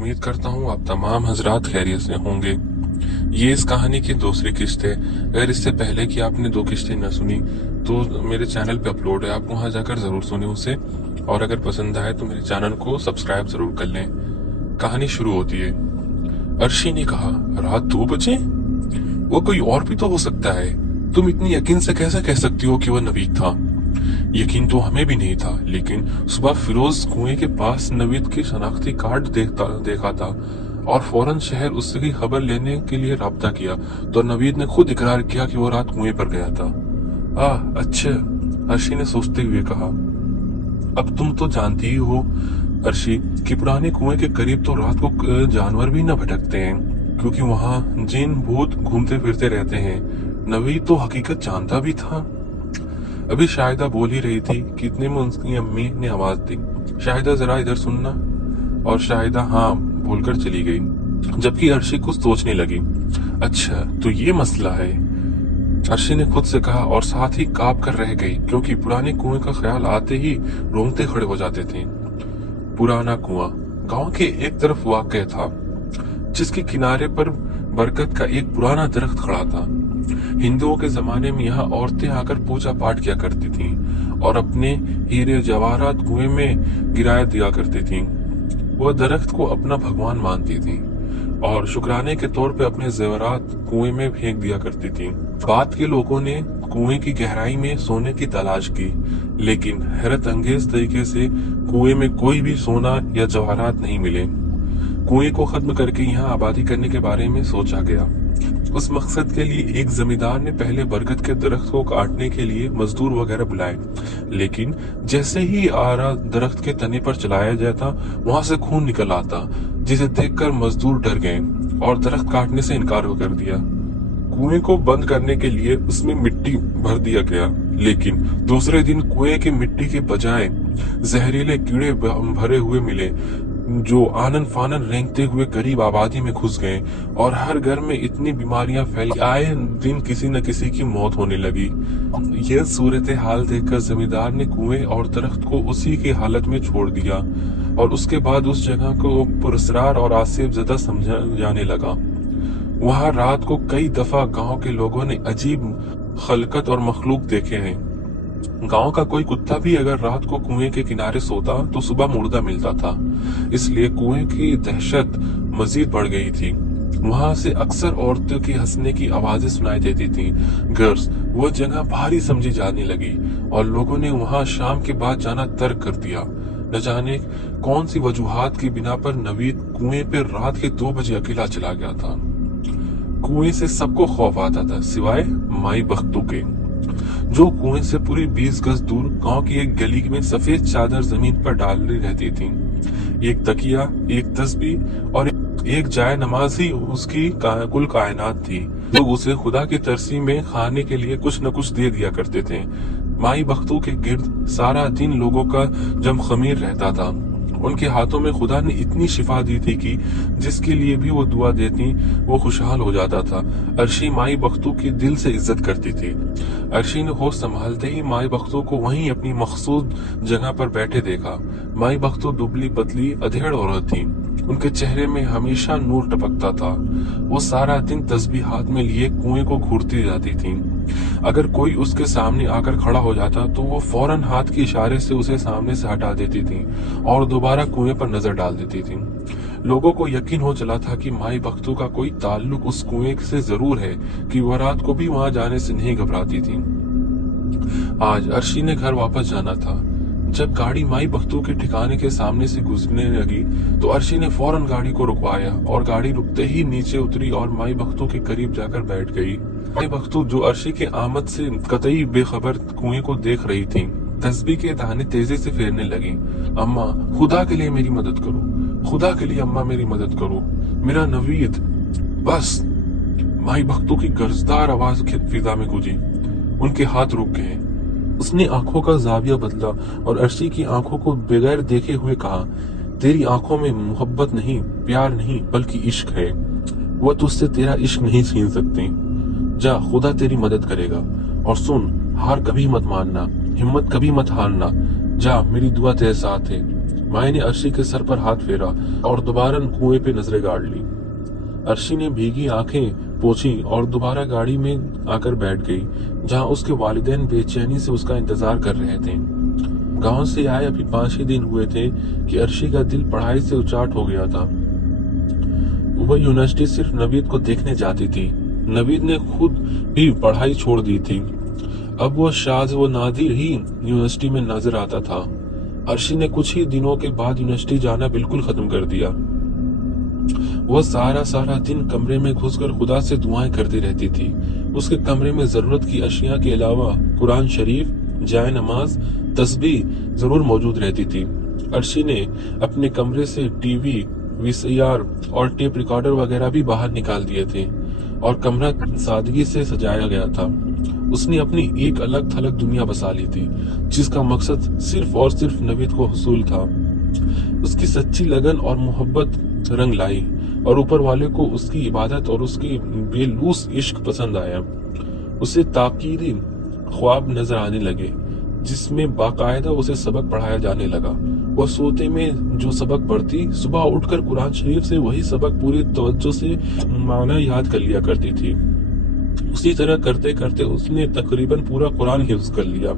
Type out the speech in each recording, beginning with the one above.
उम्मीद करता हूँ आप तमाम हजरात खैरियत से होंगे। ये इस कहानी की दूसरी किस्त है। अगर इससे पहले कि आपने 2 किस्तें न सुनी तो मेरे चैनल पे अपलोड है, आप वहां जाकर जरूर सुने उसे। और अगर पसंद आए तो मेरे चैनल को सब्सक्राइब जरूर कर लें। कहानी शुरू होती है। अर्शी ने कहा, रात 2 बजे? वो कोई और भी तो हो सकता है। तुम इतनी यकीन से कैसे कह सकती हो कि वो नवीद था? यकीन तो हमें भी नहीं था, लेकिन सुबह फिरोज कुएं के पास नवीद की शनाख्ती कार्ड देखा था और फौरन शहर उसकी खबर लेने के लिए राब्ता किया तो नवीद ने खुद इकरार किया कि वो रात कुएं पर गया था। अच्छा, अर्शी ने सोचते हुए कहा। अब तुम तो जानती ही हो अर्शी कि पुराने कुएं के करीब तो रात को जानवर भी न भटकते हैं, क्योंकि वहां जिन भूत घूमते फिरते रहते हैं। नवीद तो हकीकत जानता भी था। अभी शाहिदा बोल ही रही थी कि इतने में उसकी अम्मी ने आवाज दी, शाहिदा जरा इधर सुनना। और शाहिदा हाँ बोलकर चली गई, जबकि अर्शी कुछ सोचने लगी। अच्छा तो ये मसला है, अर्शी ने खुद से कहा और साथ ही कांप कर रह गई, क्योंकि पुराने कुएं का ख्याल आते ही रोंगटे खड़े हो जाते थे। पुराना कुआं गांव के एक तरफ वाक़ था, जिसके किनारे पर बरगद का एक पुराना दरख्त खड़ा था। हिंदुओं के जमाने में यहाँ औरतें आकर पूजा पाठ किया करती थीं और अपने हीरे जवाहरात कुएं में गिराया दिया करती थीं। वह दरख्त को अपना भगवान मानती थीं और शुक्राने के तौर पे अपने जेवरात कुएं में फेंक दिया करती थीं। बाद के लोगों ने कुएं की गहराई में सोने की तलाश की, लेकिन हैरत अंगेज तरीके से कुएं में कोई भी सोना या जवाहरात नहीं मिले। कुएं को खत्म करके यहाँ आबादी करने के बारे में सोचा गया। उस मकसद के लिए एक जमींदार ने पहले बरगद के दरख्त को काटने के लिए मजदूर वगैरह बुलाए, लेकिन जैसे ही आरा दरख्त के तने पर चलाया जाता वहां से खून निकल आता, जिसे देखकर मजदूर डर गए और दरख्त काटने से इनकार कर दिया। कुएं को बंद करने के लिए उसमें मिट्टी भर दिया गया, लेकिन दूसरे दिन कुएं की मिट्टी के बजाय जहरीले कीड़े भरे हुए मिले, जो आनन फानन रेंगते हुए गरीब आबादी में घुस गए और हर घर में इतनी बीमारियां फैली, आए दिन किसी न किसी की मौत होने लगी। यह सूरत हाल देखकर जमींदार ने कुएं और दरख्त को उसी की हालत में छोड़ दिया और उसके बाद उस जगह को पुरस्कार और आसिफ ज़दा समझा जाने लगा। वहां रात को कई दफा गांव के लोगों ने अजीब खलकत और मखलूक देखे हैं। गांव का कोई कुत्ता भी अगर रात को कुएं के किनारे सोता तो सुबह मुर्दा मिलता था, इसलिए कुएं की दहशत मजीद बढ़ गई थी। वहां से अक्सर औरतों की हंसने की आवाजें सुनाई देती थीं। गर्ल्स वो जगह भारी समझी जाने लगी और लोगों ने वहां शाम के बाद जाना तर्क कर दिया। न जाने कौन सी वजूहात की बिना पर नवीद कुएं पर रात के 2 बजे अकेला चला गया था। कुएं से सबको खौफ आता था, सिवाय माई बख्तू के, जो कुएं से पूरी 20 गज दूर गांव की एक गली में सफेद चादर जमीन पर डाली रहती थी। एक तकिया, एक तस्बीह और एक जाय नमाज ही उसकी कुल कायनात थी। लोग उसे खुदा की तरसी में खाने के लिए कुछ न कुछ दे दिया करते थे। माई बख्तू के गिर्द सारा दिन लोगों का जम खमीर रहता था। उनके हाथों में खुदा ने इतनी शिफा दी थी कि जिसके लिए भी वो दुआ देती वो खुशहाल हो जाता था। अर्शी माई बख्तू की दिल से इज्जत करती थी। अर्शी ने होश संभालते ही माई बख्तू को वहीं अपनी मखसूद जगह पर बैठे देखा। माई बख्तू दुबली पतली अधेड़ औरत थी। उनके चेहरे में हमेशा नूर टपकता था। वो सारा दिन तस्बीह हाथ में लिए कुएं को घूरती जाती थी। अगर कोई उसके सामने आकर खड़ा हो जाता तो वो फौरन हाथ के इशारे से उसे सामने से हटा देती थी और दोबारा कुएं पर नजर डाल देती थी। लोगों को यकीन हो चला था कि माई बख्तू का कोई ताल्लुक उस कुएं से जरूर है कि वह रात को भी वहां जाने से नहीं घबराती थी। आज अर्शी ने घर वापस जाना था। जब गाड़ी माई बख्तू के ठिकाने के सामने से गुजरने लगी तो अर्शी ने फौरन गाड़ी को रुकवाया और गाड़ी रुकते ही नीचे उतरी और माई बख्तू के करीब जाकर बैठ गई। माई बख्तू, जो अर्शी के आमद से कतई बेखबर कुएं को देख रही थी, तस्बीह के दाने तेजी से फेरने लगी। अम्मा खुदा के लिए मेरी मदद करो, खुदा के लिए अम्मा मेरी मदद करो, मेरा नवीद। बस, माई बख्तू की गर्जदार आवाज फिजा में गूंजी। उनके हाथ रुक गए। उसने आंखों का जाविया बदला और अर्शी की आंखों को बगैर देखे हुए कहा, तेरी आंखों में मोहब्बत नहीं, प्यार नहीं, बल्कि इश्क है। वह तुझसे तेरा इश्क नहीं छीन सकते। जा, खुदा तेरी मदद करेगा। और सुन, हार कभी मत मानना, हिम्मत कभी मत हारना। जा, मेरी दुआ तेरे साथ है। माई ने अर्शी के सर पर हाथ फेरा और दोबारा कुएं पे नजरें गाड़ ली। अर्शी ने भीगी आंखें पोंछी और दोबारा गाड़ी में आकर बैठ गई, जहां उसके वालिदैन बेचैनी से उसका इंतजार कर रहे थे। गांव से आए अभी 5 ही दिन हुए थे कि अर्शी का दिल पढ़ाई से उचाट हो गया था। वह यूनिवर्सिटी सिर्फ नवीद को देखने जाती थी। नवीद ने खुद भी पढ़ाई छोड़ दी थी। अब वह शाज व नादिर ही यूनिवर्सिटी में नजर आता था। अर्शी ने कुछ ही दिनों के बाद यूनिवर्सिटी जाना बिल्कुल खत्म कर दिया। वह सारा दिन कमरे में घुसकर खुदा से दुआएं करती रहती थी। उसके कमरे में जरूरत की अशिया के अलावा कुरान शरीफ, जाए नमाज, तस्बीह जरूर मौजूद रहती थी। अर्शी ने अपने कमरे से टीवी, वीसीआर और टेप रिकॉर्डर वगैरह भी बाहर निकाल दिए थे और कमरा सादगी से सजाया गया था। उसने अपनी एक अलग थलग दुनिया बसा ली थी, जिसका मकसद सिर्फ और सिर्फ नवीद को हुसूल था। उसकी सच्ची लगन और मोहब्बत रंग लाई और ऊपर वाले को उसकी इबादत और उसकी बेलूस इश्क पसंद आया। उसे ताकीदी ख्वाब नजर आने लगे, जिसमें बाकायदा उसे सबक पढ़ाया जाने लगा। वह सोते में जो सबक पढ़ती, सुबह उठकर कुरान शरीफ से वही सबक पूरी तवज्जो से माना याद कर लिया करती थी। उसी तरह करते करते उसने तकरीबन पूरा कुरान हिफ्ज कर लिया।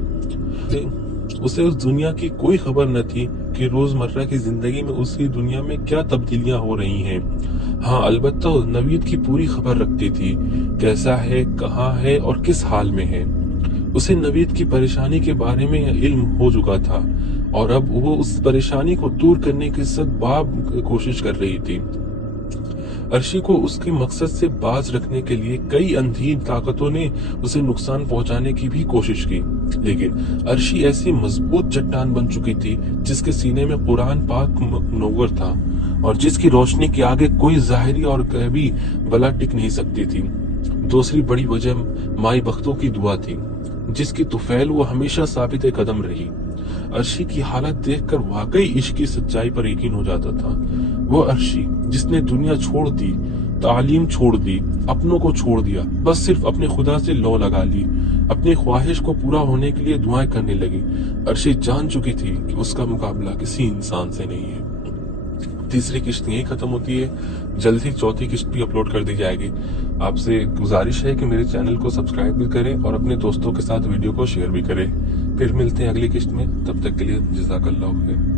उसे उस दुनिया की कोई खबर न थी कि रोजमर्रा की जिंदगी में उसकी दुनिया में क्या तब्दीलियां हो रही हैं। हाँ, अलबत्ता नवीद की पूरी खबर रखती थी, कैसा है, कहाँ है और किस हाल में है। उसे नवीद की परेशानी के बारे में इल्म हो चुका था और अब वो उस परेशानी को दूर करने की सदबाब कोशिश कर रही थी। अर्शी को उसके मकसद से बाज रखने के लिए कई अंधी ताकतों ने उसे नुकसान पहुंचाने की भी कोशिश की, लेकिन अर्शी ऐसी मजबूत चट्टान बन चुकी थी जिसके सीने में कुरान पाक मुनव्वर था और जिसकी रोशनी के आगे कोई जाहिरी और गैबी बला टिक नहीं सकती थी। दूसरी बड़ी वजह माई बख्तों की दुआ थी, जिसकी तुफैल वो हमेशा साबित कदम रही। अर्शी की हालत देखकर वाकई इश्क की सच्चाई पर यकीन हो जाता था। वो अर्शी जिसने दुनिया छोड़ दी, तालीम छोड़ दी, अपनों को छोड़ दिया, बस सिर्फ अपने खुदा से लौ लगा ली, अपनी ख्वाहिश को पूरा होने के लिए दुआएं करने लगी। अर्शी जान चुकी थी कि उसका मुकाबला किसी इंसान से नहीं है। तीसरी किश्त यही खत्म होती है। जल्द ही चौथी किश्त भी अपलोड कर दी जाएगी। आपसे गुजारिश है कि मेरे चैनल को सब्सक्राइब भी करें और अपने दोस्तों के साथ वीडियो को शेयर भी करें। फिर मिलते हैं अगली किश्त में, तब तक के लिए जज़ाकल्लाह खैर।